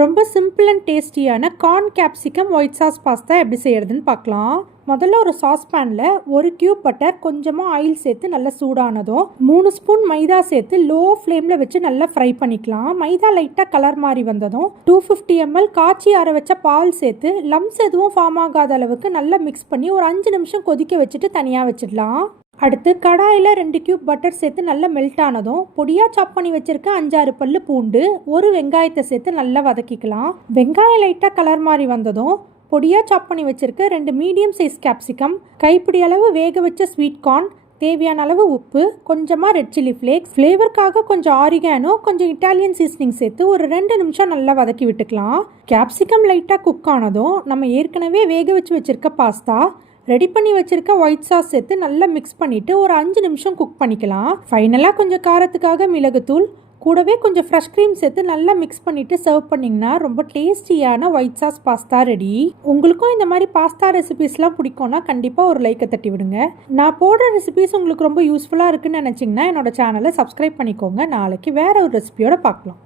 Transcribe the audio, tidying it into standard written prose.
ரொம்ப simple and டேஸ்டியான corn capsicum white sauce pasta எப்படி செய்யறதுன்னு பார்க்கலாம். முதல்ல ஒரு சாஸ்பேனில் 1 கியூப் பட்டர், கொஞ்சமாக ஆயில் சேர்த்து நல்லா சூடானதும் 3 ஸ்பூன் மைதா சேர்த்து லோ ஃப்ளேமில் வச்சு நல்லா ஃப்ரை பண்ணிக்கலாம். மைதா லைட்டாக கலர் மாறி வந்ததும் 250 ml காய்ச்சி ஆற வச்ச பால் சேர்த்து லம்ஸ் எதுவும் ஃபார்ம் ஆகாத அளவுக்கு நல்லா மிக்ஸ் பண்ணி ஒரு 5 நிமிஷம் கொதிக்க வச்சுட்டு தனியாக வச்சிடலாம். அடுத்து கடாயில் 2 கியூப் பட்டர் சேர்த்து நல்லா மெல்ட் ஆனதும் பொடியாக சாப் பண்ணி வச்சுருக்க 5-6 பல்லு பூண்டு, ஒரு வெங்காயத்தை சேர்த்து நல்லா வதக்கிக்கலாம். வெங்காயம் லைட்டாக கலர் மாறி வந்ததும் பொடியாக சாப் பண்ணி வச்சுருக்க 2 மீடியம் சைஸ் கேப்சிகம், கைப்பிடி அளவு வேக வச்ச ஸ்வீட் கார்ன், தேவையான அளவு உப்பு, கொஞ்சமாக ரெட் சில்லி ஃப்ளேக்ஸ், ஃப்ளேவருக்காக கொஞ்சம் ஆரிகானோ, கொஞ்சம் இட்டாலியன் சீசனிங் சேர்த்து ஒரு 2 நிமிஷம் நல்லா வதக்கி விட்டுக்கலாம். கேப்சிகம் லைட்டாக குக் ஆனதும் நம்ம ஏற்கனவே வேக வச்சு வச்சுருக்க பாஸ்தா, ரெடி பண்ணி வச்சுருக்க ஒயிட் சாஸ் சேர்த்து நல்லா மிக்ஸ் பண்ணிவிட்டு ஒரு 5 நிமிஷம் குக் பண்ணிக்கலாம். ஃபைனலாக கொஞ்சம் காரத்துக்காக மிளகுத்தூள், கூடவே கொஞ்சம் ஃப்ரெஷ் க்ரீம் சேர்த்து நல்லா மிக்ஸ் பண்ணிவிட்டு சர்வ் பண்ணிங்கன்னா ரொம்ப டேஸ்டியான ஒயிட் சாஸ் பாஸ்தா ரெடி. உங்களுக்கும் இந்த மாதிரி பாஸ்தா ரெசிபீஸ்லாம் பிடிக்கும்னா கண்டிப்பாக ஒரு லைக்கை தட்டி விடுங்க. நான் போடுற ரெசிபீஸ் உங்களுக்கு ரொம்ப யூஸ்ஃபுல்லாக இருக்குன்னு நினச்சிங்கன்னா என்னோட சேனலை சப்ஸ்கிரைப் பண்ணிக்கோங்க. நாளைக்கு வேறு ஒரு ரெசிபியோட பார்க்கலாம்.